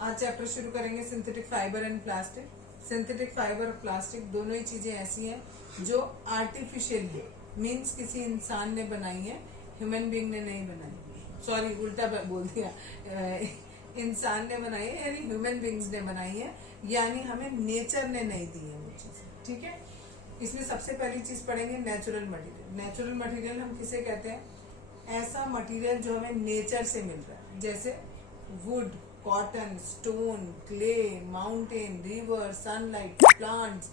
आज चैप्टर शुरू करेंगे synthetic fibre and plastic. Synthetic fibre और प्लास्टिक दोनों ही चीजें ऐसी हैं जो आर्टिफिशियल है, मीन्स किसी इंसान ने बनाई है, ह्यूमन बीइंग ने नहीं बनाई। सॉरी, उल्टा बोल दिया, इंसान ने बनाई है यानी ह्यूमन बीइंग्स ने बनाई है, यानी हमें नेचर ने नहीं दी है वो चीज। ठीक है, इसमें सबसे पहली चीज पढ़ेंगे नेचुरल मटेरियल। नेचुरल मटेरियल हम किसे कहते हैं? ऐसा मटेरियल जो हमें नेचर से मिल रहा है, जैसे would, cotton, stone, clay, mountain, river, sunlight, plants.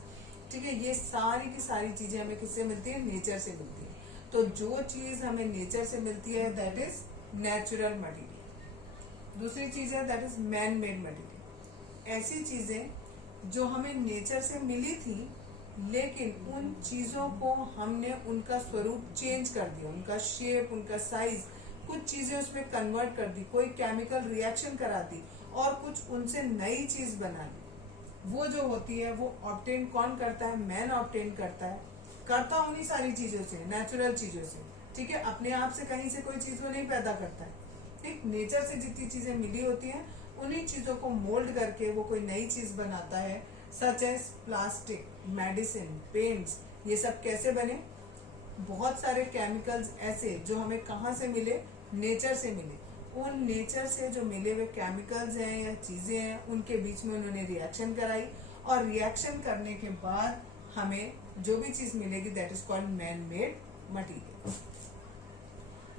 ठीक है, ये सारी की सारी चीजें हमें किससे मिलती है? नेचर से मिलती है। तो जो चीज हमें नेचर से मिलती है दैट इज नेचुरल मटेरियल। दूसरी चीज है that is man made material. ऐसी चीजें जो हमें नेचर से मिली थी, लेकिन उन चीजों को हमने उनका स्वरूप चेंज कर दिया, उनका शेप, उनका साइज, कुछ चीजें उसमें कन्वर्ट कर दी, कोई केमिकल रिएक्शन करा दी और कुछ उनसे नई चीज बना ली। वो जो होती है वो ऑब्टेन कौन करता है? मैन ऑब्टेन करता उन्हीं सारी चीजों से, नेचुरल चीजों से। ठीक है, अपने आप से कहीं से कोई चीज वो नहीं पैदा करता है। ठीक, नेचर से जितनी चीजें मिली होती हैं उन्हीं चीजों को मोल्ड करके वो कोई नई चीज बनाता है, such as plastic, medicine, paints. ये सब कैसे बने? बहुत सारे केमिकल्स ऐसे जो हमें कहाँ से मिले? नेचर से मिले। उन नेचर से जो मिले हुए केमिकल्स हैं या चीजें हैं, उनके बीच में उन्होंने रिएक्शन कराई और रिएक्शन करने के बाद हमें जो भी चीज मिलेगी that is called man made material.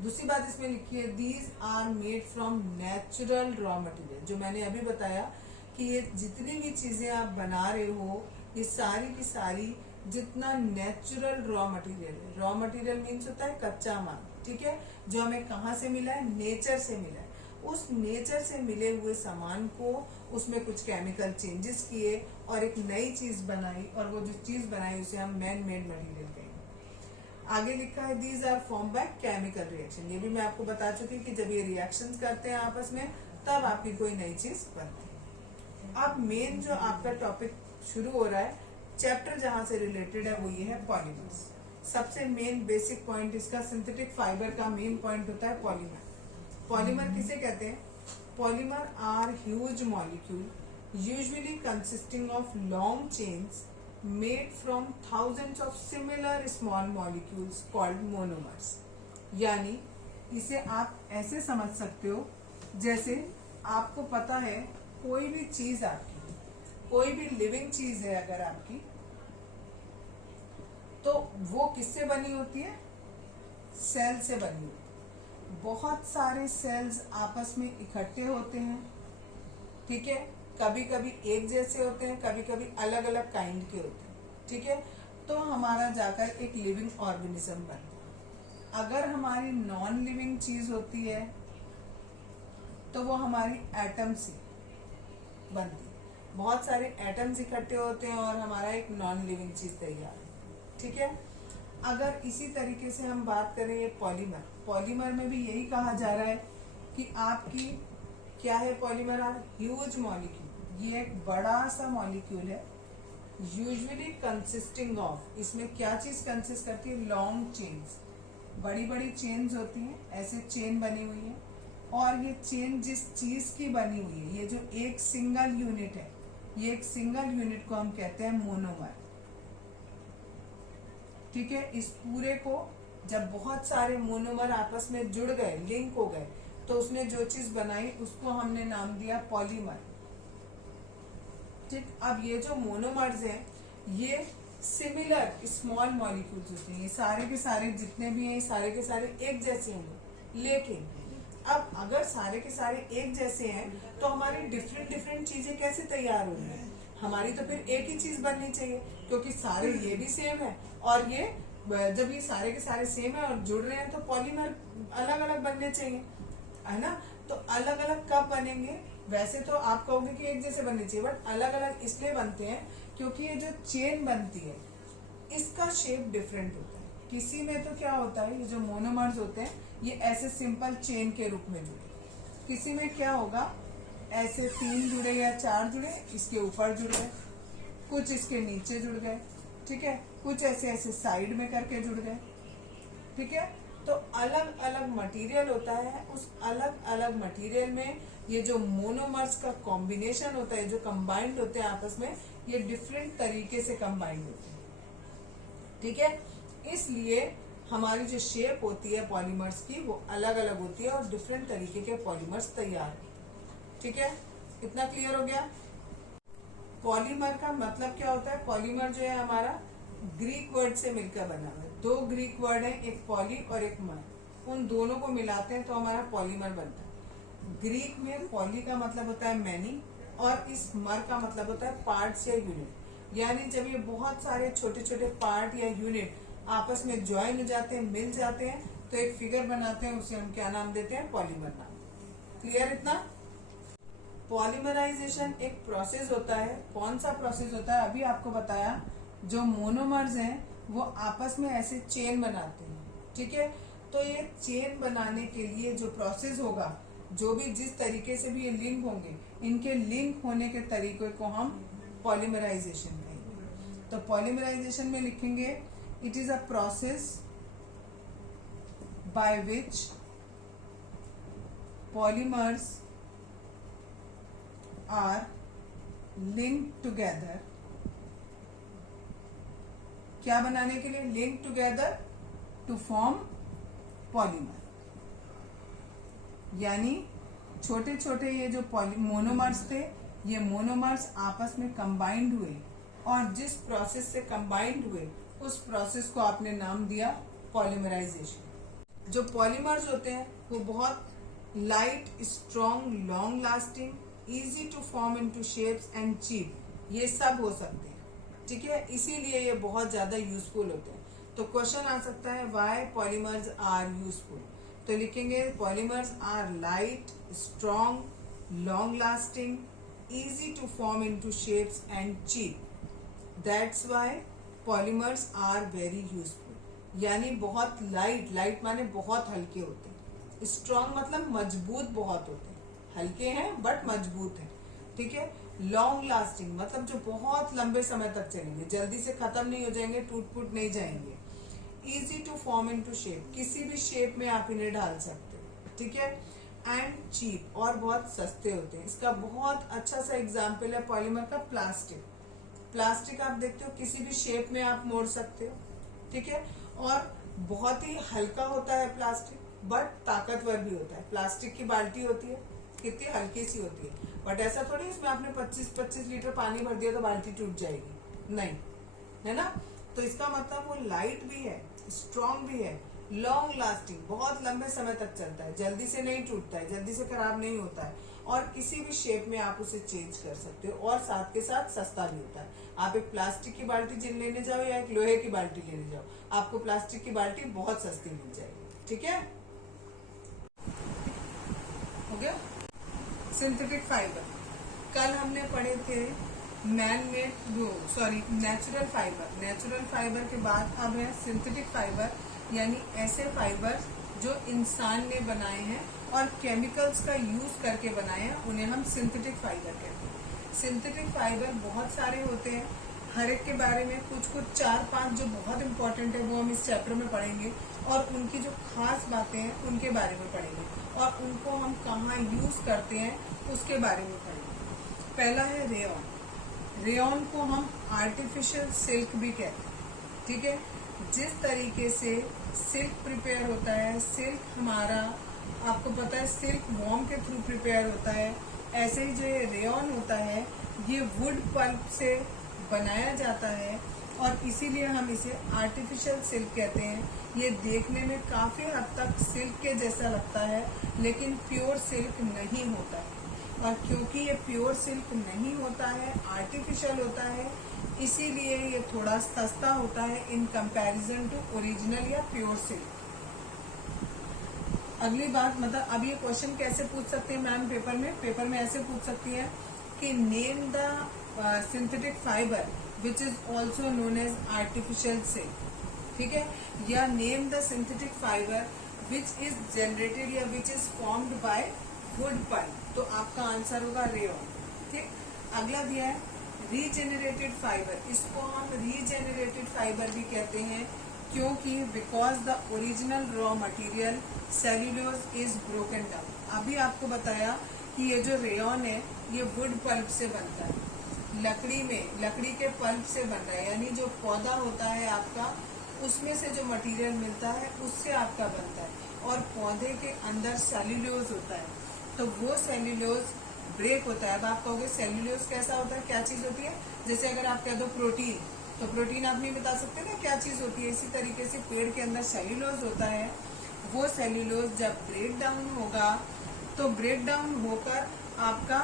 दूसरी बात इसमें लिखी है these are made from natural raw material. जो मैंने अभी बताया कि ये जितनी भी चीजें आप बना रहे हो, ये सारी की सारी जितना नेचुरल रॉ मटेरियल है। रॉ मटेरियल मीन्स होता है कच्चा माल। ठीक है, जो हमें कहाँ से मिला है? नेचर से मिला है। उस नेचर से मिले हुए सामान को उसमें कुछ केमिकल चेंजेस किए और एक नई चीज बनाई, और वो जो चीज बनाई उसे हम मैन मेड मटेरियल कहेंगे। आगे लिखा है these are form by chemical reaction. ये भी मैं आपको बता चुकी कि जब ये रिएक्शंस करते हैं आपस में तब आपकी कोई नई चीज बनती है। अब मेन जो आपका टॉपिक शुरू हो रहा है, चैप्टर जहां से रिलेटेड है वो ये है पॉलीमर्स। सबसे मेन बेसिक पॉइंट इसका, सिंथेटिक फाइबर का मेन पॉइंट होता है पॉलीमर। पॉलीमर किसे कहते हैं? Polymer are huge molecule usually consisting of long chains made from thousands of similar small molecules called monomers. यानी इसे आप ऐसे समझ सकते हो जैसे आपको पता है कोई भी चीज आपकी, कोई भी लिविंग चीज है अगर आपकी, तो वो किससे बनी होती है? सेल से बनी होती है। बहुत सारे सेल्स आपस में इकट्ठे होते हैं। ठीक है, कभी कभी एक जैसे होते हैं, कभी कभी अलग अलग काइंड के होते हैं। ठीक है, तो हमारा जाकर एक लिविंग ऑर्गेनिज्म बनता है। अगर हमारी नॉन लिविंग चीज होती है तो वो हमारी एटम से बनती है। बहुत सारे एटम्स इकट्ठे होते हैं और हमारा एक नॉन लिविंग चीज तैयार है। ठीक है, अगर इसी तरीके से हम बात करें ये पॉलीमर, पॉलीमर में भी यही कहा जा रहा है कि आपकी क्या है? Polymer are huge molecule. ये एक बड़ा सा मॉलिक्यूल है, यूजुअली कंसिस्टिंग ऑफ, इसमें क्या चीज कंसिस्ट करती है? लॉन्ग चेन्स, बड़ी बड़ी चेन्स होती हैं, ऐसे चेन बनी हुई है। और ये चेन जिस चीज की बनी हुई है, ये जो एक सिंगल यूनिट है, ये एक सिंगल यूनिट को हम कहते हैं मोनोमर। ठीक है, इस पूरे को जब बहुत सारे मोनोमर आपस में जुड़ गए, लिंक हो गए, तो उसने जो चीज बनाई उसको हमने नाम दिया पॉलीमर। ठीक, अब ये जो मोनोमर्स हैं ये सिमिलर स्मॉल मॉलिक्यूल्स होते हैं। ये सारे के सारे जितने भी हैं, ये सारे के सारे एक जैसे होंगे। लेकिन अब अगर सारे के सारे एक जैसे हैं तो हमारी डिफरेंट डिफरेंट चीजें कैसे तैयार हो रही है? हमारी तो फिर एक ही चीज बननी चाहिए, क्योंकि सारे ये भी सेम है और ये जब ये सारे के सारे सेम है और जुड़ रहे हैं तो पॉलीमर अलग अलग बनने चाहिए, है ना? तो अलग अलग कब बनेंगे? वैसे तो आप कहोगे कि एक जैसे बनने चाहिए, बट अलग अलग इसलिए बनते हैं क्योंकि ये जो चेन बनती है इसका शेप डिफरेंट होता है। किसी में तो क्या होता है, ये जो मोनोमर्स होते हैं ये ऐसे सिंपल चेन के रूप में जुड़े। किसी में क्या होगा, ऐसे 3 जुड़े या 4 जुड़े, इसके ऊपर जुड़ गए, कुछ इसके नीचे जुड़ गए। ठीक है, कुछ ऐसे ऐसे साइड में करके जुड़ गए। ठीक है, तो अलग अलग मटेरियल होता है, उस अलग अलग मटेरियल में ये जो मोनोमर्स का कॉम्बिनेशन होता है, जो कंबाइंड होते हैं आपस में, ये डिफरेंट तरीके से कंबाइंड होते हैं, ठीक है। इसलिए हमारी जो शेप होती है पॉलीमर्स की वो अलग अलग होती है और डिफरेंट तरीके के पॉलीमर्स तैयार होते हैं, ठीक है। इतना क्लियर हो गया। पॉलीमर का मतलब क्या होता है? पॉलीमर जो है हमारा ग्रीक वर्ड से मिलकर बना हुआ है। दो ग्रीक वर्ड है, एक पॉली और एक मर, उन दोनों को मिलाते हैं तो हमारा पॉलीमर बनता है। ग्रीक में पॉली का मतलब होता है मैनी और इस मर का मतलब होता है पार्ट्स या यूनिट। यानी जब ये बहुत सारे छोटे छोटे पार्ट या यूनिट आपस में ज्वाइन हो जाते हैं, मिल जाते हैं, तो एक फिगर बनाते हैं, उसे हम क्या नाम देते हैं? पॉलीमर नाम। क्लियर इतना? पॉलीमराइजेशन एक प्रोसेस होता है। कौन सा प्रोसेस होता है? अभी आपको बताया, जो मोनोमर्स हैं वो आपस में ऐसे चेन बनाते हैं, ठीक है। तो ये चेन बनाने के लिए जो प्रोसेस होगा, जो भी जिस तरीके से भी ये लिंक होंगे, इनके लिंक होने के तरीके को हम पॉलीमराइजेशन कहेंगे। तो पॉलीमराइजेशन में लिखेंगे, it is a process by which polymers are linked together। क्या बनाने के लिए? Link together to form polymer. यानी छोटे छोटे ये जो मोनोमर्स थे, ये मोनोमर्स आपस में कंबाइंड हुए और जिस प्रोसेस से कंबाइंड हुए उस प्रोसेस को आपने नाम दिया पॉलीमराइजेशन। जो पॉलीमर्स होते हैं वो बहुत light, strong, long lasting, easy to form into shapes and cheap, ये सब हो सकते हैं, ठीक है। इसीलिए ये बहुत ज्यादा यूजफुल होते हैं। तो क्वेश्चन आ सकता है, व्हाई पॉलीमर्स आर यूजफुल? तो लिखेंगे, polymers are light, strong, long lasting, easy to form into shapes and cheap, that's why polymers are very useful. यानी बहुत लाइट, लाइट माने बहुत हल्के होते हैं, स्ट्रॉन्ग मतलब मजबूत बहुत होते हैं, हल्के हैं बट मजबूत हैं, ठीक है। लॉन्ग लास्टिंग मतलब जो बहुत लंबे समय तक चलेंगे, जल्दी से खत्म नहीं हो जाएंगे, टूट फूट नहीं जाएंगे। Easy to form into shape, किसी भी शेप में आप इन्हें डाल सकते हो, ठीक है। एंड चीप, और बहुत सस्ते होते हैं। इसका बहुत अच्छा सा एग्जाम्पल है पॉलीमर का प्लास्टिक। प्लास्टिक आप देखते हो किसी भी शेप में आप मोड़ सकते हो, ठीक है। और बहुत ही हल्का होता है प्लास्टिक, बट ताकतवर भी होता है। प्लास्टिक की बाल्टी होती है, कितनी हल्की सी होती है, बट ऐसा थोड़ी इसमें आपने 25-25 लीटर पानी भर दिया तो बाल्टी टूट जाएगी, नहीं, है ना। तो इसका मतलब वो लाइट भी है, स्ट्रॉन्ग भी है, लॉन्ग लास्टिंग, बहुत लंबे समय तक चलता है, जल्दी से नहीं टूटता है, जल्दी से खराब नहीं होता है, और किसी भी शेप में आप उसे चेंज कर सकते हो, और साथ के साथ सस्ता भी होता है। आप एक प्लास्टिक की बाल्टी लेने जाओ या एक लोहे की बाल्टी लेने जाओ, आपको प्लास्टिक की बाल्टी बहुत सस्ती मिल जाएगी, ठीक है। हो गया। सिंथेटिक फाइबर, कल हमने पढ़े थे नेचुरल फाइबर। नेचुरल फाइबर के बाद अब है सिंथेटिक फाइबर, यानी ऐसे फाइबर जो इंसान ने बनाए हैं और केमिकल्स का यूज करके बनाए हैं, उन्हें हम सिंथेटिक फाइबर कहते हैं। सिंथेटिक फाइबर बहुत सारे होते हैं, हर एक के बारे में कुछ 4-5 जो बहुत इंपॉर्टेंट है वो हम इस चैप्टर में पढ़ेंगे, और उनकी जो खास बातें हैं उनके बारे में पढ़ेंगे, और उनको हम कहाँ यूज करते हैं उसके बारे में पढ़ेंगे। पहला है रेयॉन। रेयॉन को हम आर्टिफिशियल सिल्क भी कहते हैं, ठीक है। जिस तरीके से सिल्क प्रिपेयर होता है, सिल्क हमारा आपको पता है सिल्क वॉर्म के थ्रू प्रिपेयर होता है, ऐसे ही जो ये रेयॉन होता है ये वुड पल्प से बनाया जाता है, और इसीलिए हम इसे आर्टिफिशियल सिल्क कहते हैं। ये देखने में काफी हद तक सिल्क के जैसा लगता है, लेकिन प्योर सिल्क नहीं होता है, और क्योंकि ये प्योर सिल्क नहीं होता है, आर्टिफिशियल होता है, इसीलिए ये थोड़ा सस्ता होता है इन कंपैरिजन टू ओरिजिनल या प्योर सिल्क। अगली बात, मतलब अब ये क्वेश्चन कैसे पूछ सकते हैं मैम पेपर में ऐसे पूछ सकती है कि name the synthetic fibre which is also known as artificial silk, ठीक है, या name the synthetic fibre which is generated या which is formed by wood pulp, तो आपका आंसर होगा रेयॉन, ठीक। अगला दिया है रीजेनरेटेड फाइबर, इसको हम रीजेनरेटेड फाइबर भी कहते हैं, क्योंकि because the original raw material cellulose is broken down. अभी आपको बताया कि ये जो रेयॉन है ये वुड पल्प से बनता है, लकड़ी के पल्प से बन रहा है, यानी जो पौधा होता है आपका उसमें से जो मटेरियल मिलता है उससे आपका बनता है। और पौधे के अंदर सेल्यूलोज होता है, तो वो सेल्यूलोज ब्रेक होता है। अब आप कहोगे सेल्यूलोज कैसा होता है, क्या चीज होती है? जैसे अगर आप कह दो प्रोटीन, तो प्रोटीन आप नहीं बता सकते ना क्या चीज होती है। इसी तरीके से पेड़ के अंदर सेल्यूलोज होता है। वो सेल्यूलोज जब ब्रेक डाउन होगा तो ब्रेक डाउन होकर आपका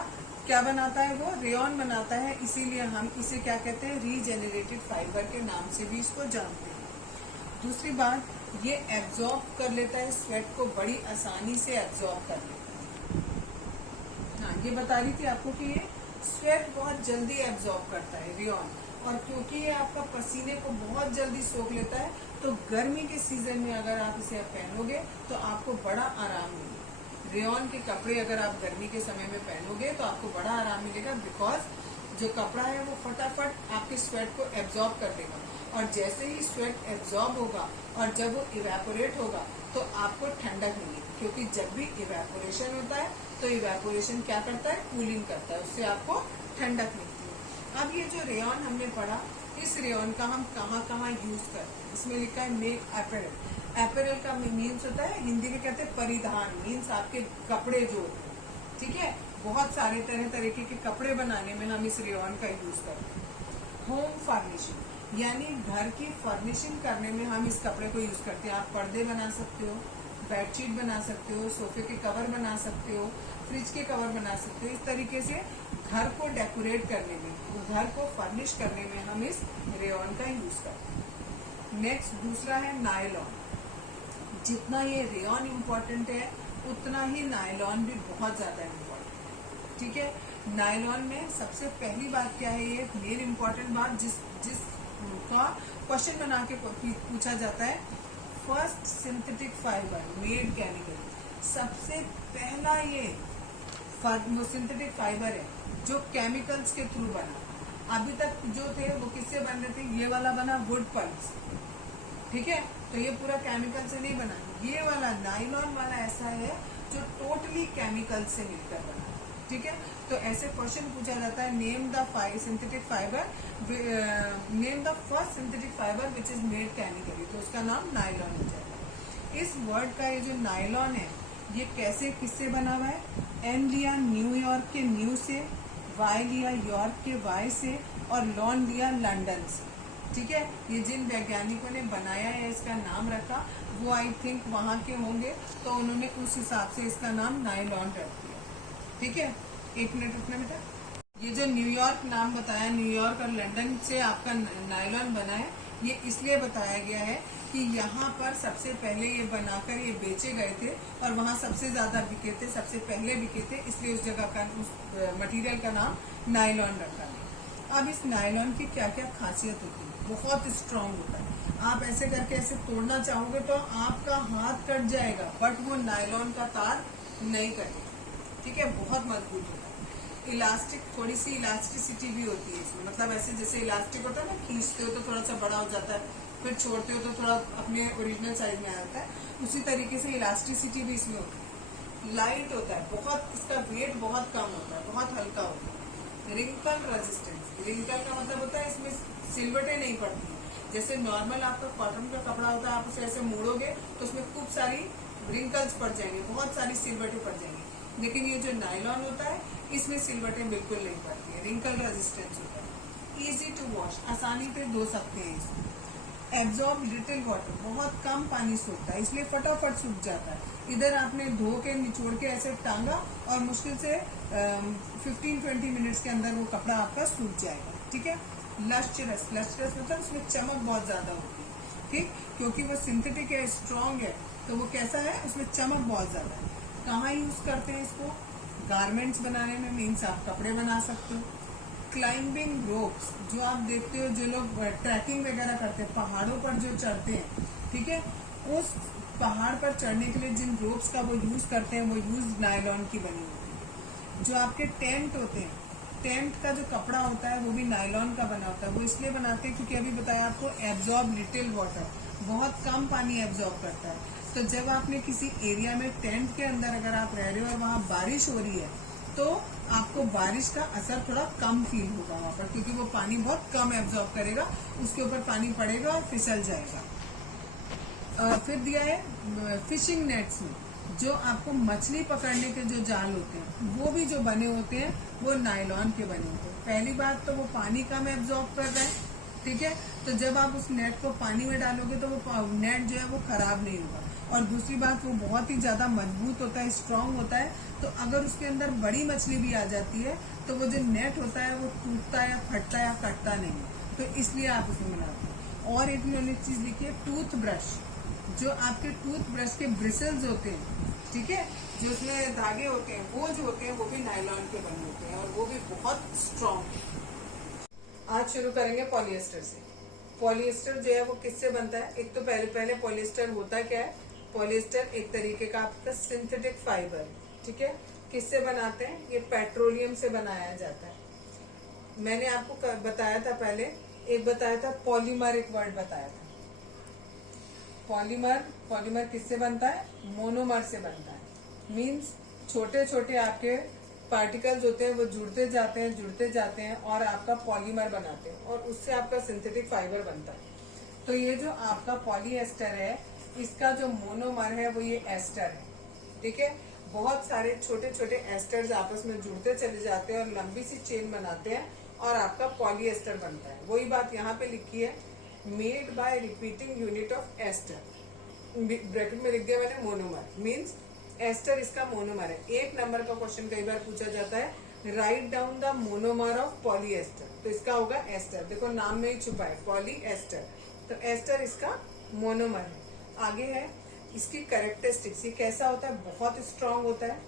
क्या बनाता है, वो रेयॉन बनाता है। इसीलिए हम इसे क्या कहते हैं, रीजेनरेटेड फाइबर के नाम से भी इसको जानते हैं। दूसरी बात, ये एब्जॉर्ब कर लेता है स्वेट को, बड़ी आसानी से एब्जॉर्ब कर लेता है। हाँ, ये बता रही थी आपको कि ये स्वेट बहुत जल्दी एब्जॉर्ब करता है रेयॉन, और क्योंकि ये आपका पसीने को बहुत जल्दी सोख लेता है, तो गर्मी के सीजन में अगर आप इसे पहनोगे तो आपको बड़ा आराम मिलेगा। रेयॉन के कपड़े अगर आप गर्मी के समय में पहनोगे तो आपको बड़ा आराम मिलेगा, बिकॉज जो कपड़ा है वो फटाफट आपके स्वेट को एब्जॉर्ब कर देगा। और जैसे ही स्वेट एब्जॉर्ब होगा और जब वो इवेपोरेट होगा तो आपको ठंडक मिलेगी, क्योंकि जब भी इवेपोरेशन होता है तो इवेपोरेशन क्या करता है, कूलिंग करता है, उससे आपको ठंडक मिलती है। अब ये जो रेयॉन हमने पढ़ा, इस रेयॉन का हम कहाँ कहाँ यूज करते हैं। इसमें लिखा है मेक अपैरल। अपैरल का मीन्स होता है, हिंदी में कहते हैं परिधान, मीन्स आपके कपड़े जो होते हैं, ठीक है। बहुत सारे तरह तरीके के कपड़े बनाने में हम इस रेयॉन का यूज करते हैं। होम फर्निशिंग, यानी घर की फर्निशिंग करने में हम इस कपड़े को यूज करते हैं। आप पर्दे बना सकते हो, बेडशीट बना सकते हो, सोफे के कवर बना सकते हो, फ्रिज के कवर बना सकते हो। इस तरीके से घर को डेकोरेट करने में, घर को फर्निश करने में हम इस रेयॉन का यूज करते हैं। नेक्स्ट दूसरा है नायलॉन। जितना ये रेयॉन इम्पोर्टेंट है उतना ही नायलॉन भी बहुत ज्यादा इम्पोर्टेंट है, ठीक है। नायलॉन में सबसे पहली बात क्या है, ये मेन इम्पोर्टेंट बात जिस का क्वेश्चन बना के पूछा जाता है, first synthetic fibre made chemically. सबसे पहला ये सिंथेटिक फाइबर है जो केमिकल्स के थ्रू बना। अभी तक जो थे वो किससे बन रहे थे, ये वाला बना वुड पल्प, ठीक है, तो ये पूरा केमिकल से नहीं बना। ये वाला नायलॉन वाला ऐसा है जो टोटली केमिकल से मिलकर बना, ठीक है। तो ऐसे क्वेश्चन पूछा जाता है, name the synthetic fibre, name the first synthetic fibre which is made chemically, तो उसका नाम नायलॉन हो जाएगा। इस वर्ड का ये जो नायलॉन है ये कैसे किससे बना हुआ है, एन लिया न्यूयॉर्क के न्यू से, वाई लिया यॉर्क के वाई से, और लॉन लिया लंदन से, ठीक है। ये जिन वैज्ञानिकों ने बनाया है, इसका नाम रखा, वो आई थिंक वहां के होंगे, तो उन्होंने उस हिसाब से इसका नाम नायलॉन रख दिया, ठीक है। एक मिनट रुकना बेटा। ये जो न्यूयॉर्क नाम बताया, न्यूयॉर्क और लंदन से आपका नायलॉन बना है, ये इसलिए बताया गया है कि यहाँ पर सबसे पहले ये बनाकर ये बेचे गए थे और वहाँ सबसे ज्यादा बिके थे, सबसे पहले बिके थे, इसलिए उस जगह का, उस मटेरियल का नाम नायलॉन रखा गया। अब इस नायलॉन की क्या क्या खासियत होती है, बहुत स्ट्रांग होता है। आप ऐसे करके ऐसे तोड़ना चाहोगे तो आपका हाथ कट जाएगा, बट वो नायलॉन का तार नहीं कटेगा, ठीक है, बहुत मजबूत होता है। इलास्टिक, थोड़ी सी इलास्टिसिटी भी होती है इसमें, मतलब ऐसे जैसे इलास्टिक होता है ना, खींचते हो तो थोड़ा सा बड़ा हो जाता है, फिर छोड़ते हो तो थोड़ा अपने ओरिजिनल साइज में आ जाता है, उसी तरीके से इलास्टिसिटी भी इसमें होती है। लाइट होता है बहुत, इसका वेट बहुत कम होता है, बहुत हल्का होता है। रिंकल रेजिस्टेंस, रिंकल का मतलब होता है इसमें सिलवटें नहीं पड़ती। जैसे नॉर्मल आपका कॉटन का कपड़ा होता है, आप उसे ऐसे मोड़ोगे तो उसमें खूब सारी रिंकल्स पड़ जाएंगे, बहुत सारी सिलवटें पड़ जाएंगी। लेकिन ये जो नायलॉन होता है इसमें सिलवटें बिल्कुल नहीं पड़ती है, रिंकल रेजिस्टेंस होता है। इजी टू वॉश, आसानी से धो सकते हैं इसको। एब्जॉर्ब लिटिल वाटर, बहुत कम पानी सोखता है, इसलिए फटाफट सूख जाता है। इधर आपने धो के निचोड़ के ऐसे टांगा और मुश्किल से 15-20 मिनट्स के अंदर वो कपड़ा आपका सूख जाएगा, ठीक है। लस्ट्रस, लस्ट्रस मतलब उसमें चमक बहुत ज्यादा होती है, ठीक, क्योंकि वो सिंथेटिक है, स्ट्रॉन्ग है, तो वो कैसा है, उसमें चमक बहुत ज्यादा है। कहाँ यूज करते हैं इसको, गारमेंट्स बनाने में, मीन्स आप कपड़े बना सकते हो। क्लाइंबिंग रोप्स, जो आप देखते हो जो लोग ट्रैकिंग वगैरह करते हैं, पहाड़ों पर जो चढ़ते हैं, ठीक है, उस पहाड़ पर चढ़ने के लिए जिन रोप्स का वो यूज करते हैं, वो यूज नायलॉन की बनी होती है। जो आपके टेंट होते हैं, टेंट का जो कपड़ा होता है वो भी नायलॉन का बना होता है। वो इसलिए बनाते हैं क्योंकि अभी बताया आपको, एब्जॉर्ब लिटिल वाटर, बहुत कम पानी एब्जॉर्ब करता है। तो जब आपने किसी एरिया में टेंट के अंदर अगर आप रह रहे हो और वहां बारिश हो रही है तो आपको बारिश का असर थोड़ा कम फील होगा वहां पर, क्योंकि वो पानी बहुत कम एब्जॉर्ब करेगा, उसके ऊपर पानी पड़ेगा और फिसल जाएगा। फिर दिया है फिशिंग नेट्स में जो आपको मछली पकड़ने के जो जाल होते हैं वो भी जो बने होते हैं वो नायलॉन के बने होते हैं। पहली बात तो वो पानी कम एब्जॉर्ब कर रहे हैं, ठीक है। तो जब आप उस नेट को पानी में डालोगे तो वो नेट जो है वो खराब नहीं होगा। और दूसरी बात वो बहुत ही ज्यादा मजबूत होता है, स्ट्रांग होता है। तो अगर उसके अंदर बड़ी मछली भी आ जाती है तो वो जो नेट होता है वो टूटता या फटता या कटता नहीं है। तो इसलिए आप उसमें बनाते हैं। और एक मैंने चीज लिखी है टूथ ब्रश, जो आपके टूथ ब्रश के ब्रिसल्स होते हैं, ठीक है, जो उसमें धागे होते हैं वो जो होते हैं वो भी नायलॉन के बने होते हैं और वो भी बहुत स्ट्रांग है। आज शुरू करेंगे पॉलिएस्टर से। पॉलिएस्टर जो है वो किससे बनता है? एक तो पहले पॉलिएस्टर होता क्या है? पॉलिएस्टर एक तरीके का आपका सिंथेटिक फाइबर, ठीक है। किससे बनाते हैं? ये पेट्रोलियम से बनाया जाता है। मैंने आपको बताया था पहले, एक बताया था पॉलीमर, एक वर्ड बताया था पॉलीमर। पॉलीमर किससे बनता है? मोनोमर से बनता है। मीन्स छोटे छोटे आपके पार्टिकल्स होते हैं वो जुड़ते जाते हैं और आपका पॉलीमर बनाते हैं और उससे आपका सिंथेटिक फाइबर बनता है। तो ये जो आपका पॉलीएस्टर है इसका जो मोनोमर है वो ये एस्टर है, ठीक है। बहुत सारे छोटे छोटे एस्टर्स आपस में जुड़ते चले जाते हैं और लंबी सी चेन बनाते हैं और आपका पॉलीएस्टर बनता है। वही बात यहाँ पे लिखी है, made by repeating unit of ester, bracket में लिख दिया मैंने मोनोमर, मीन्स एस्टर इसका मोनोमर है। एक नंबर का क्वेश्चन कई बार पूछा जाता है, write down the monomer of polyester, तो इसका होगा एस्टर। देखो नाम में ही छुपा है पॉलीएस्टर, तो एस्टर इसका मोनोमर है। आगे है इसकी कैरेक्टरिस्टिक्स, ये कैसा होता है? बहुत स्ट्रांग होता है,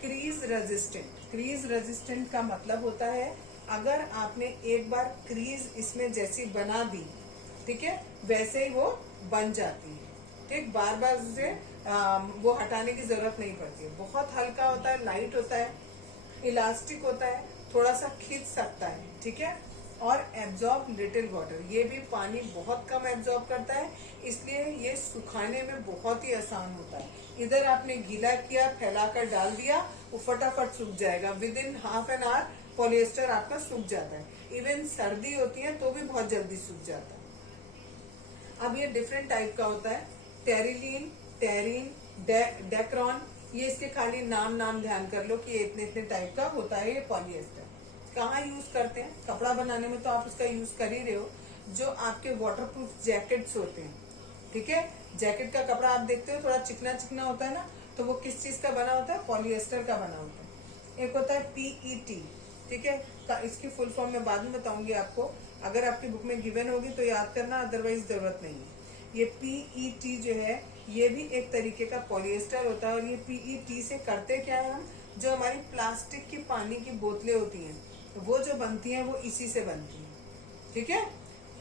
क्रीज रेजिस्टेंट। क्रीज रेजिस्टेंट का मतलब होता है अगर आपने एक बार क्रीज इसमें जैसी बना दी, ठीक है, वैसे ही वो बन जाती है, ठीक। बार बार उसे वो हटाने की जरूरत नहीं पड़ती है। बहुत हल्का होता है, लाइट होता है, इलास्टिक होता है, थोड़ा सा खींच सकता है, ठीक है। और एब्जॉर्ब लिटिल वाटर, ये भी पानी बहुत कम एब्जॉर्ब करता है, इसलिए ये सुखाने में बहुत ही आसान होता है। इधर आपने गीला किया, फैलाकर डाल दिया, वो फटाफट सूख जाएगा। With in half an hour polyester आपका सूख जाता है। इवन सर्दी होती है तो भी बहुत जल्दी सूख जाता है। अब ये डिफरेंट टाइप का होता है, टेरिलीन, टेरिन, डेक्रॉन, ये इसके खाली नाम ध्यान कर लो कि ये इतने इतने टाइप का होता है ये पॉलिएस्टर। कहाँ यूज करते हैं? कपड़ा बनाने में तो आप उसका यूज कर ही रहे हो। जो आपके वाटरप्रूफ जैकेट्स होते हैं, ठीक है, जैकेट का कपड़ा आप देखते हो थोड़ा चिकना चिकना होता है ना, तो वो किस चीज का बना होता है? पॉलिएस्टर का बना होता है। एक होता है पीईटी, ठीक है, इसकी फुल फॉर्म में बाद में बताऊंगी आपको, अगर आपकी बुक में गिवन होगी तो याद करना, अदरवाइज जरूरत नहीं है। ये पीईटी जो है ये भी एक तरीके का पॉलिएस्टर होता है। और ये पीईटी से करते क्या है हम, जो हमारी प्लास्टिक की पानी की बोतलें होती हैं वो जो बनती हैं वो इसी से बनती हैं, ठीक है।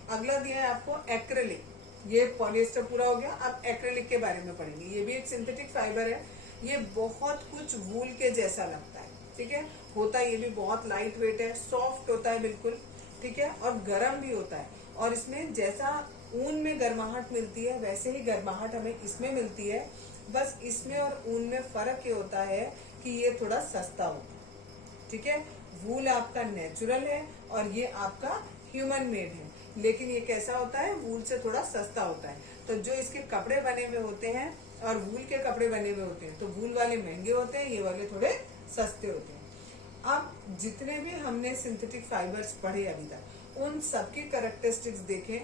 अगला दिया है आपको एक्रेलिक, ये पॉलिएस्टर पूरा हो गया। अब एक्रेलिक के बारे में पढ़ेंगे। ये भी एक सिंथेटिक फाइबर है, ये बहुत कुछ वूल के जैसा लगता है, ठीक है, होता है ये भी बहुत लाइट वेट है, सॉफ्ट होता है बिल्कुल, ठीक है, और गर्म भी होता है। और इसमें जैसा ऊन में गर्माहट मिलती है वैसे ही गर्माहट हमें इसमें मिलती है। बस इसमें और ऊन में फर्क ये होता है कि ये थोड़ा सस्ता होता है, ठीक है। वूल आपका नेचुरल है और ये आपका ह्यूमन मेड है, लेकिन ये कैसा होता है? वूल से थोड़ा सस्ता होता है। तो जो इसके कपड़े बने हुए होते हैं और वूल के कपड़े बने हुए होते हैं, तो वूल वाले महंगे होते हैं, ये वाले थोड़े सस्ते होते हैं। अब जितने भी हमने सिंथेटिक फाइबर्स पढ़े अभी तक, उन सबकी कैरेक्टरिस्टिक्स देखें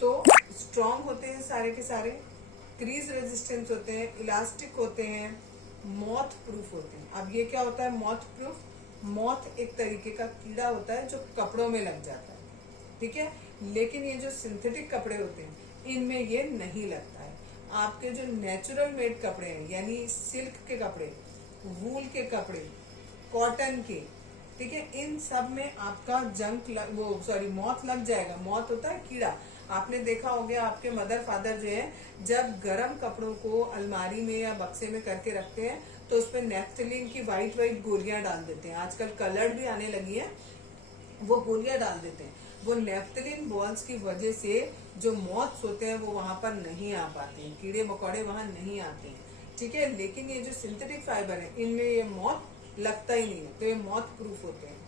तो स्ट्रॉन्ग होते हैं सारे के सारे, क्रीज रेजिस्टेंस होते हैं, इलास्टिक होते हैं, मॉथ प्रूफ होते हैं। अब ये क्या होता है मॉथ प्रूफ? मॉथ एक तरीके का कीड़ा होता है जो कपड़ों में लग जाता है, ठीक है, लेकिन ये जो सिंथेटिक कपड़े होते हैं इनमें ये नहीं लगता है। आपके जो नेचुरल मेड कपड़े हैं, यानी सिल्क के कपड़े, वूल के कपड़े, कॉटन के, ठीक है, इन सब में आपका मॉथ लग जाएगा। मॉथ होता है कीड़ा। आपने देखा हो गया आपके मदर फादर जो है जब गर्म कपड़ों को अलमारी में या बक्से में करके रखते हैं तो उसमें नेफ्थलीन की वाइट गोलियां डाल देते हैं। आजकल कलर्ड भी आने लगी है, वो गोलियां डाल देते हैं। वो नेफ्थलीन बॉल्स की वजह से जो मॉथ्स होते हैं वो वहां पर नहीं आ पाते हैं, कीड़े मकोड़े वहां नहीं आते हैं, ठीक है। लेकिन ये जो सिंथेटिक फाइबर है इनमें ये मॉथ लगता ही नहीं है, तो ये मॉथ प्रूफ होते हैं।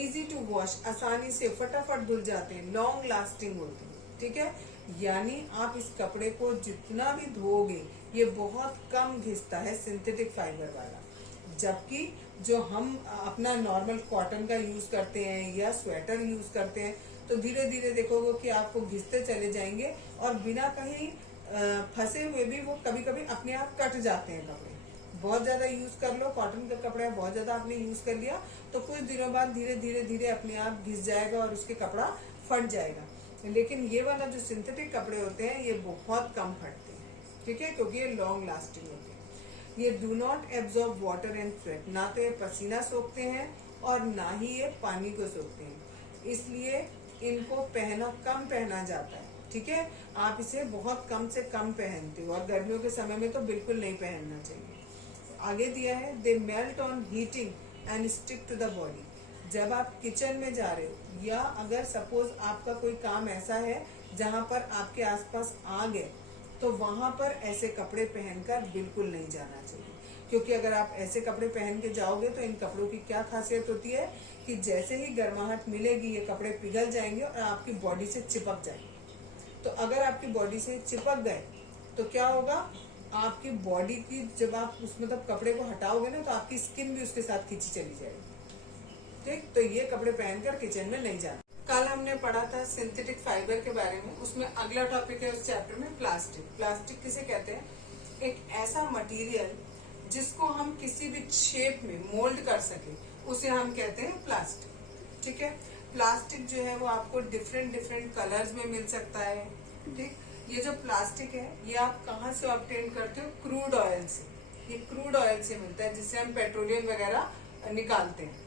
इजी टू वॉश, आसानी से फटाफट धुल जाते हैं, लॉन्ग लास्टिंग होते हैं, ठीक है। यानी आप इस कपड़े को जितना भी धोगे ये बहुत कम घिसता है सिंथेटिक फाइबर वाला। जबकि जो हम अपना नॉर्मल कॉटन का यूज करते हैं या स्वेटर यूज करते हैं तो धीरे धीरे देखोगे कि आपको घिसते चले जाएंगे और बिना कहीं फंसे हुए भी वो कभी कभी अपने आप कट जाते हैं कपड़े। बहुत ज्यादा यूज कर लो, कॉटन का कपड़ा बहुत ज्यादा आपने यूज कर लिया तो कुछ दिनों बाद धीरे धीरे धीरे अपने आप घिस जाएगा और उसके कपड़ा फट जाएगा। लेकिन ये वाला जो सिंथेटिक कपड़े होते हैं ये बहुत कम फटते हैं, ठीक है, क्योंकि ये लॉन्ग लास्टिंग होते हैं। ये do not absorb water and sweat, ना तो ये पसीना सोखते हैं और ना ही ये पानी को सोखते हैं, इसलिए इनको कम पहना जाता है, ठीक है। आप इसे बहुत कम से कम पहनते हो और गर्मियों के समय में तो बिल्कुल नहीं पहनना चाहिए। आगे दिया है they melt on heating and stick to the body. जब आप किचन में जा रहे हो या अगर सपोज आपका कोई काम ऐसा है जहां पर आपके आसपास आग है तो वहां पर ऐसे कपड़े पहनकर बिल्कुल नहीं जाना चाहिए, क्योंकि अगर आप ऐसे कपड़े पहन के जाओगे तो इन कपड़ों की क्या खासियत होती है कि जैसे ही गर्माहट मिलेगी ये कपड़े पिघल जाएंगे और आपकी बॉडी से चिपक जाएंगे। तो अगर आपकी बॉडी से चिपक गए तो क्या होगा, आपकी बॉडी की जब आप उस मतलब कपड़े को हटाओगे ना तो आपकी स्किन भी उसके साथ खींची चली जाएगी, ठीक। तो ये कपड़े पहनकर किचन में नहीं जाना। कल हमने पढ़ा था सिंथेटिक फाइबर के बारे में, उसमें अगला टॉपिक है उस चैप्टर में प्लास्टिक। प्लास्टिक किसे कहते हैं, एक ऐसा मटेरियल जिसको हम किसी भी शेप में मोल्ड कर सके उसे हम कहते हैं प्लास्टिक, ठीक है। प्लास्टिक जो है वो आपको डिफरेंट कलर्स में मिल सकता है, ठीक। ये जो प्लास्टिक है ये आप कहाँ से ऑब्टेन करते हो, क्रूड ऑयल से। ये क्रूड ऑयल से मिलता है जिससे हम पेट्रोलियम वगैरह निकालते हैं।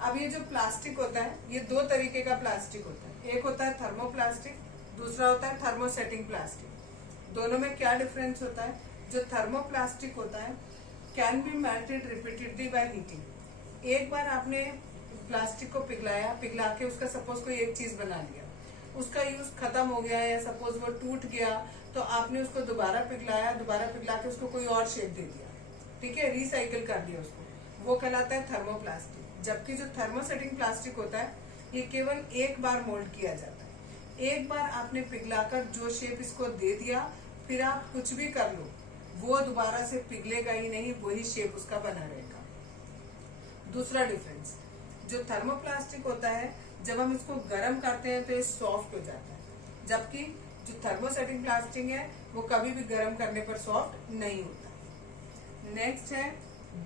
अब ये जो प्लास्टिक होता है ये दो तरीके का प्लास्टिक होता है, एक होता है थर्मोप्लास्टिक, दूसरा होता है थर्मोसेटिंग प्लास्टिक। दोनों में क्या डिफरेंस होता है, जो थर्मोप्लास्टिक होता है can be melted repeatedly by heating. एक बार आपने प्लास्टिक को पिघला के उसका सपोज कोई एक चीज बना लिया, उसका यूज खत्म हो गया या सपोज वो टूट गया तो आपने उसको दोबारा पिघला के उसको कोई और शेप दे दिया, ठीक है, रिसाइकिल कर दिया उसको, वो कहलाता है थर्मोप्लास्टिक। जबकि जो थर्मोसेटिंग प्लास्टिक होता है ये केवल एक बार मोल्ड किया जाता है, एक बार आपने पिघलाकर जो शेप इसको दे दिया फिर आप कुछ भी कर लो वो दोबारा से पिघलेगा ही नहीं, वही शेप उसका बना रहेगा। दूसरा डिफरेंस, जो थर्मोप्लास्टिक होता है जब हम इसको गर्म करते हैं तो ये सॉफ्ट हो जाता है, जबकि जो थर्मोसेटिंग प्लास्टिक है वो कभी भी गर्म करने पर सॉफ्ट नहीं होता। नेक्स्ट है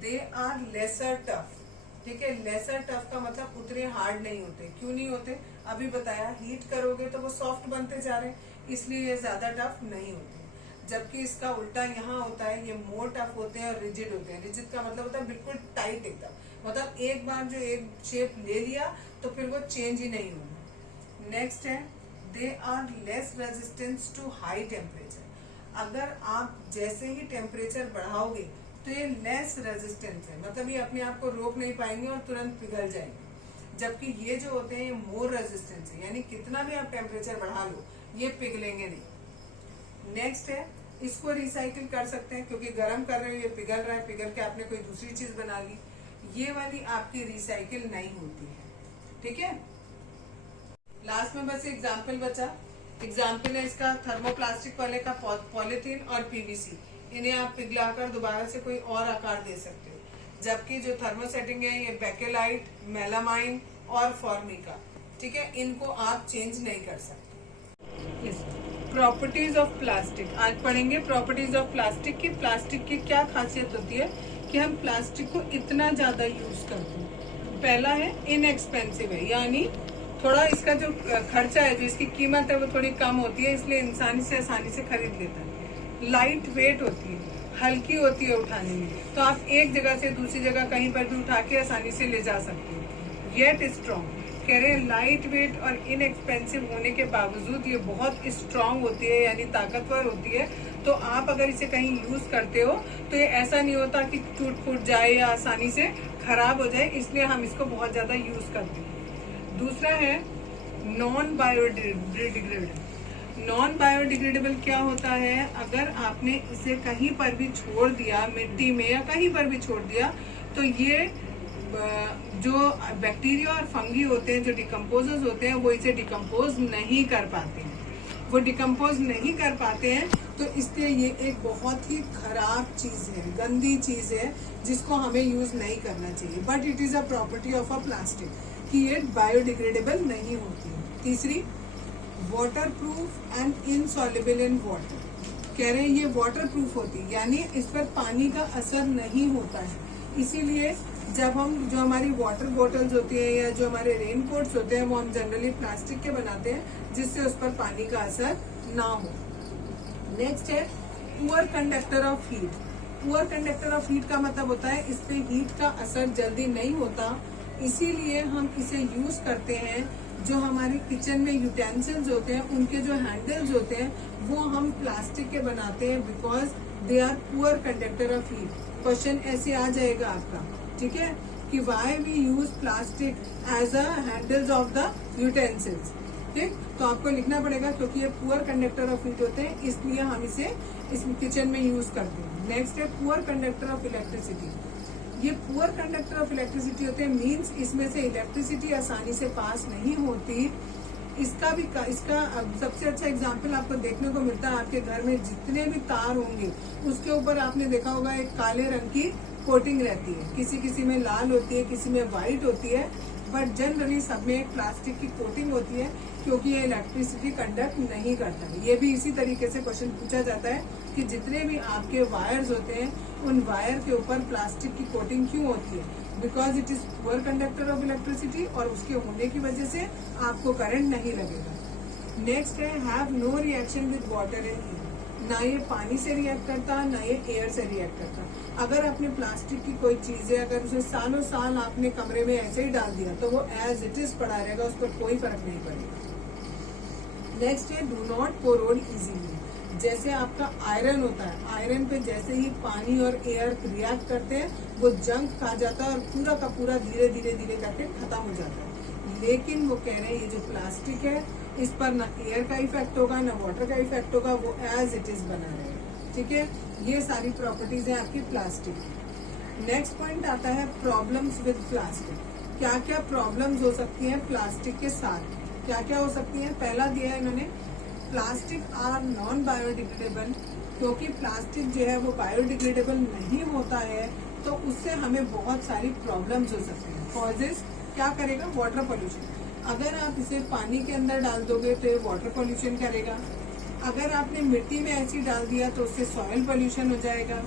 दे आर लेसर टफ, ठीक है। लेसर टफ का मतलब उतने हार्ड नहीं होते। क्यों नहीं होते, अभी बताया, हीट करोगे तो वो सॉफ्ट बनते जा रहे हैं इसलिए ये ज्यादा टफ नहीं होते। जबकि इसका उल्टा यहाँ होता है, ये मोर टफ होते हैं और रिजिड होते हैं। रिजिड का मतलब होता है बिल्कुल टाइट एकदम, मतलब एक बार जो एक शेप ले लिया तो फिर वो चेंज ही नहीं होगा। नेक्स्ट है they are less resistance to high temperature. अगर आप जैसे ही टेम्परेचर बढ़ाओगे तो ये लेस रेजिस्टेंस है, मतलब ये अपने आप को रोक नहीं पाएंगे और तुरंत पिघल जाएंगे। जबकि ये जो होते हैं ये मोर रेजिस्टेंस है, यानी कितना भी आप टेम्परेचर बढ़ा लो ये पिघलेंगे नहीं। नेक्स्ट है इसको रिसाइकिल कर सकते हैं, क्योंकि गर्म कर रहे हो ये पिघल रहा है, पिघल के आपने कोई दूसरी चीज बना ली, ये वाली आपकी रिसाइकिल नहीं होती है, ठीक है। लास्ट में बस एग्जाम्पल बचा, एग्जाम्पल है इसका थर्मोप्लास्टिक वाले का पॉलीथीन और पीवीसी, इन्हें आप पिघलाकर दोबारा से कोई और आकार दे सकते हो। जबकि जो थर्मोसेटिंग है ये बेकेलाइट, मेलामाइन और फॉर्मिका, ठीक है, इनको आप चेंज नहीं कर सकते। प्रॉपर्टीज ऑफ प्लास्टिक आज पढ़ेंगे। प्रॉपर्टीज ऑफ प्लास्टिक की क्या खासियत होती है कि हम प्लास्टिक को इतना ज्यादा यूज करते हैं। पहला है इनएक्सपेंसिव है, यानी थोड़ा इसका जो खर्चा है, जो इसकी कीमत है वो थोड़ी कम होती है, इसलिए इंसान इसे आसानी से खरीद लेता है। लाइट वेट होती है, हल्की होती है उठाने में, तो आप एक जगह से दूसरी जगह कहीं पर भी उठा के आसानी से ले जा सकते हैं। येट स्ट्रॉन्ग, कह रहे हैं लाइट वेट और इनएक्सपेंसिव होने के बावजूद ये बहुत स्ट्रांग होती है, यानी ताकतवर होती है। तो आप अगर इसे कहीं यूज करते हो तो ये ऐसा नहीं होता कि टूट फूट जाए या आसानी से खराब हो जाए, इसलिए हम इसको बहुत ज्यादा यूज करते हैं। दूसरा है नॉन बायोडिग्रेडेबल। नॉन बायोडिग्रेडेबल क्या होता है, अगर आपने इसे कहीं पर भी छोड़ दिया, मिट्टी में या कहीं पर भी छोड़ दिया, तो ये जो बैक्टीरिया और फंगी होते हैं, जो डिकम्पोजर्स होते हैं, वो इसे डिकम्पोज नहीं कर पाते हैं। वो डिकम्पोज नहीं कर पाते हैं, तो इसलिए ये एक बहुत ही खराब चीज़ है, गंदी चीज़ है, जिसको हमें यूज़ नहीं करना चाहिए। But it is a property of a plastic कि ये बायोडिग्रेडेबल नहीं होती है। तीसरी, water proof and insoluble in water. कह रहे हैं ये वाटर प्रूफ होती है, यानी इस पर पानी का असर नहीं होता है। इसीलिए जब हम, जो हमारी वाटर बॉटल्स होती है या जो हमारे रेन कोट्स होते हैं, वो हम जनरली प्लास्टिक के बनाते हैं, जिससे उस पर पानी का असर ना हो। नेक्स्ट है poor conductor of heat. Poor conductor of heat का मतलब होता है इस पे हीट का असर जल्दी नहीं होता, इसीलिए हम इसे यूज करते हैं। जो हमारे किचन में यूटेंसिल्स होते हैं, उनके जो हैंडल्स होते हैं, वो हम प्लास्टिक के बनाते हैं, because they are poor conductor of heat. Question ऐसे आ जाएगा आपका, ठीक है, कि why we use plastic as a handles of the utensils. ठीक, तो आपको लिखना पड़ेगा, क्योंकि ये पुअर कंडक्टर ऑफ हीट होते हैं, इसलिए हम इसे इस किचन में यूज करते हैं। नेक्स्ट है पुअर कंडक्टर ऑफ इलेक्ट्रिसिटी। ये पुअर कंडक्टर ऑफ इलेक्ट्रिसिटी होते हैं, मींस इसमें से इलेक्ट्रिसिटी आसानी से पास नहीं होती। इसका सबसे अच्छा एग्जाम्पल आपको देखने को मिलता है, आपके घर में जितने भी तार होंगे, उसके ऊपर आपने देखा होगा एक काले रंग की कोटिंग रहती है। किसी किसी में लाल होती है, किसी में व्हाइट होती है, बट जनरली सब में एक प्लास्टिक की कोटिंग होती है, क्योंकि ये इलेक्ट्रिसिटी कंडक्ट नहीं करता है। ये भी इसी तरीके से क्वेश्चन पूछा जाता है कि जितने भी आपके वायर्स होते हैं, उन वायर के ऊपर प्लास्टिक की कोटिंग क्यों होती है? Because it is poor conductor of electricity, और उसके होने की वजह से आपको करंट नहीं लगेगा। नेक्स्ट है have no reaction with water and heat. ना ये पानी से रिएक्ट करता, ना ये एयर से रिएक्ट करता। अगर आपने प्लास्टिक की कोई चीज है, अगर उसे सालों साल आपने कमरे में ऐसे ही डाल दिया, तो वो एज इट इज पड़ा रहेगा, उस पर कोई फर्क नहीं पड़ेगा। नेक्स्ट है डू नॉट कोरोड इजीली। जैसे आपका आयरन होता है, आयरन पे जैसे ही पानी और एयर रिएक्ट करते हैं, वो जंग खा जाता है और पूरा का पूरा धीरे धीरे धीरे करके खत्म हो जाता है। लेकिन वो कह रहे हैं ये जो प्लास्टिक है, इस पर ना एयर का इफेक्ट होगा, ना वाटर का इफेक्ट होगा, वो एज इट इज बना रहेगा। ठीक है, ये सारी प्रॉपर्टीज है आपकी प्लास्टिक। नेक्स्ट पॉइंट आता है प्रॉब्लम्स विद प्लास्टिक। क्या क्या प्रॉब्लम्स हो सकती हैं प्लास्टिक के साथ, क्या क्या हो सकती हैं? पहला दिया है इन्होंने, प्लास्टिक आर नॉन बायोडिग्रेडेबल। क्योंकि प्लास्टिक जो है वो बायोडिग्रेडेबल नहीं होता है, तो उससे हमें बहुत सारी प्रॉब्लम्स हो सकती हैं। कॉजेस क्या करेगा? Water pollution. अगर आप इसे पानी के अंदर डाल दोगे तो ये वाटर पोल्यूशन करेगा। अगर आपने मिट्टी में ऐसे डाल दिया तो उससे सॉइल पोल्यूशन हो जाएगा।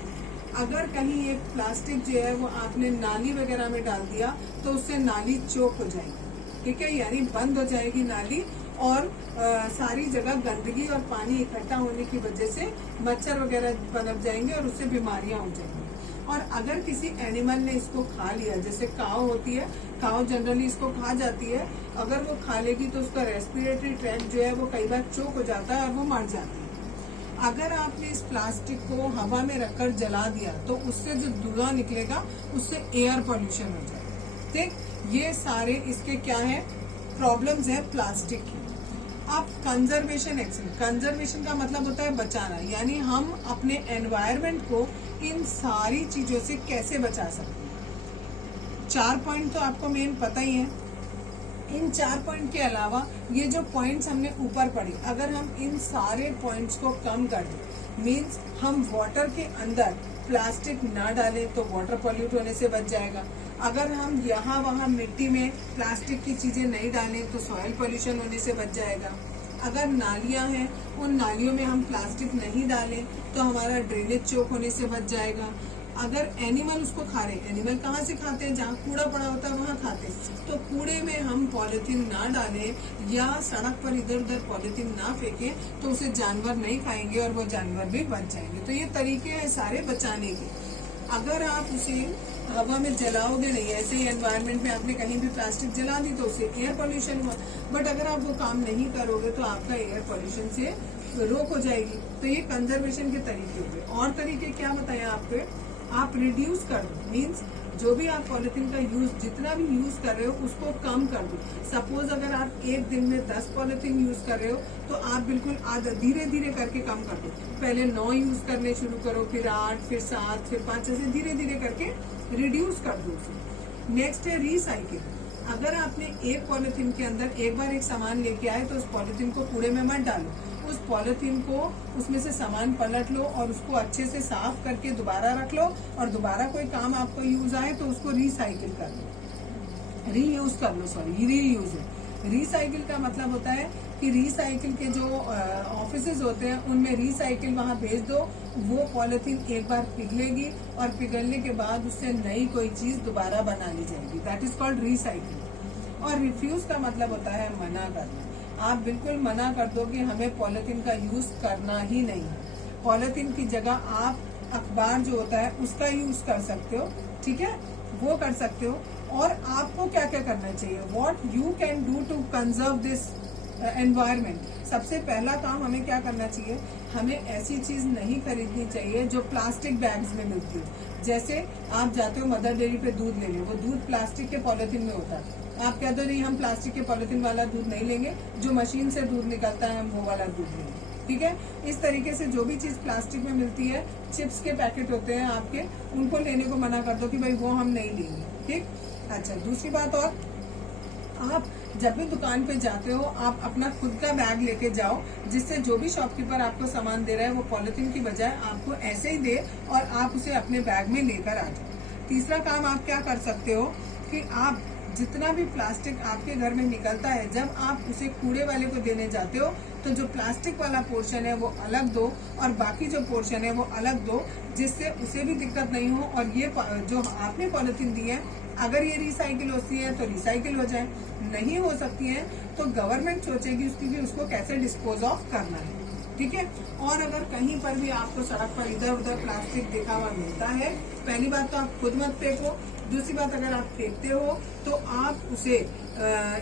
अगर कहीं ये प्लास्टिक जो है वो आपने नाली वगैरह में डाल दिया तो उससे नाली चोक हो जाएगी। ठीक है, यानी बंद हो जाएगी नाली, और सारी जगह गंदगी और पानी इकट्ठा होने की वजह से मच्छर वगैरह पनप जाएंगे और उससे बीमारियां हो जाएंगी। और अगर किसी एनिमल ने इसको खा लिया, जैसे काव होती है, काव जनरली इसको खा जाती है, अगर वो खा लेगी तो उसका रेस्पिरेटरी ट्रैक्ट जो है वो कई बार चोक हो जाता है और वो मर जाती है। अगर आपने इस प्लास्टिक को हवा में रखकर जला दिया तो उससे जो धुआं निकलेगा उससे एयर पोल्यूशन हो जाएगा। ठीक, ये सारे इसके क्या है? प्रॉब्लम्स है प्लास्टिक की। अब कंजर्वेशन एक्शन। कंजर्वेशन का मतलब होता है बचाना, यानी हम अपने एनवायरनमेंट को इन सारी चीजों से कैसे बचा सकते हैं। 4 पॉइंट तो आपको मेन पता ही है। इन 4 पॉइंट के अलावा ये जो पॉइंट्स हमने ऊपर पढ़े, अगर हम इन सारे पॉइंट्स को कम कर दें, मीन्स हम वाटर के अंदर प्लास्टिक ना डालें तो वाटर पॉल्यूट होने से बच जाएगा। अगर हम यहाँ वहाँ मिट्टी में प्लास्टिक की चीजें नहीं डालें तो सॉइल पोल्यूशन होने से बच जाएगा। अगर नालियाँ हैं, उन नालियों में हम प्लास्टिक नहीं डालें तो हमारा ड्रेनेज चोक होने से बच जाएगा। अगर एनिमल उसको खा रहे, एनिमल कहाँ से खाते हैं? जहाँ कूड़ा पड़ा होता है वहाँ खाते हैं। तो कूड़े में हम पॉलिथीन ना डालें या सड़क पर इधर उधर पॉलिथीन ना फेंकें तो उसे जानवर नहीं खाएंगे और वो जानवर भी बच जाएंगे। तो ये तरीके हैं सारे बचाने के। अगर आप उसे हवा में जलाओगे नहीं, ऐसे ही एनवायरनमेंट में आपने कहीं भी प्लास्टिक जला दी तो उससे एयर पोल्यूशन हुआ। बट अगर आप वो काम नहीं करोगे तो आपका एयर पोल्यूशन से रोक हो जाएगी। तो ये कंजर्वेशन के तरीके हुए। और तरीके क्या बताया आपको? आप रिड्यूस कर दो, मीन्स जो भी आप पॉलिथीन का यूज जितना भी यूज कर रहे हो उसको कम कर दो। सपोज अगर आप एक दिन में 10 पॉलिथीन यूज कर रहे हो तो आप बिल्कुल धीरे धीरे करके कम कर दो। पहले 9 यूज करने शुरू करो, फिर 8, फिर 7, फिर 5, ऐसे धीरे धीरे करके रिड्यूस कर दो उसे। नेक्स्ट है रिसाइकिल। अगर आपने एक पॉलिथीन के अंदर एक बार एक सामान लेके आए तो उस पॉलिथीन को कूड़े में मत डालो, उस पॉलिथीन को उसमें से सामान पलट लो और उसको अच्छे से साफ करके दोबारा रख लो, और दोबारा कोई काम आपको यूज आए तो उसको रिसाइकिल कर लो, रीयूज कर लो, सॉरी रीयूज है। रिसाइकिल का मतलब होता है कि रिसाइकिल के जो ऑफिसेज होते हैं उनमें रिसाइकिल वहां भेज दो, वो पॉलिथीन एक बार पिघलेगी और पिघलने के बाद उससे नई कोई चीज दोबारा बना ली जाएगी, दैट इज कॉल्ड रिसाइकिल। और रिफ्यूज का मतलब होता है मना करना। आप बिल्कुल मना कर दो कि हमें पॉलिथीन का यूज करना ही नहीं है। पॉलिथीन की जगह आप अखबार जो होता है उसका यूज कर सकते हो, ठीक है, वो कर सकते हो। और आपको क्या क्या करना चाहिए, what you can do to conserve this environment. सबसे पहला काम हमें क्या करना चाहिए, हमें ऐसी चीज नहीं खरीदनी चाहिए जो प्लास्टिक बैग्स में मिलती है। जैसे आप जाते हो मदर डेयरी पे दूध लेने, वो दूध प्लास्टिक के पॉलिथीन में होता है, आप कह दो नहीं हम प्लास्टिक के पॉलिथीन वाला दूध नहीं लेंगे, जो मशीन से दूध निकलता है हम वो वाला दूध लेंगे, ठीक है। इस तरीके से जो भी चीज प्लास्टिक में मिलती है, चिप्स के पैकेट होते हैं आपके, उनको लेने को मना कर दो कि भाई वो हम नहीं लेंगे, ठीक। अच्छा, दूसरी बात, और आप जब भी दुकान पे जाते हो आप अपना खुद का बैग लेके जाओ, जिससे जो भी शॉपकीपर आपको सामान दे रहा है वो पॉलिथीन की बजाय आपको ऐसे ही दे और आप उसे अपने बैग में लेकर आ जाओ। तीसरा काम आप क्या कर सकते हो कि आप जितना भी प्लास्टिक आपके घर में निकलता है, जब आप उसे कूड़े वाले को देने जाते हो तो जो प्लास्टिक वाला पोर्शन है वो अलग दो और बाकी जो पोर्शन है वो अलग दो, जिससे उसे भी दिक्कत नहीं हो। और ये जो आपने पॉलिथीन दी है, अगर ये रिसाइकिल होती है तो रिसाइकिल हो जाए, नहीं हो सकती है तो गवर्नमेंट सोचेगी उसकी भी उसको कैसे डिस्पोज ऑफ करना है, ठीक है। और अगर कहीं पर भी आपको सड़क पर इधर उधर प्लास्टिक देखा हुआ मिलता है, पहली बात तो आप खुद मत फेंको, दूसरी बात अगर आप फेंकते हो तो आप उसे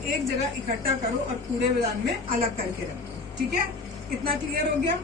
एक जगह इकट्ठा करो और कूड़ेदान में अलग करके रखो, ठीक है। इतना क्लियर हो गया।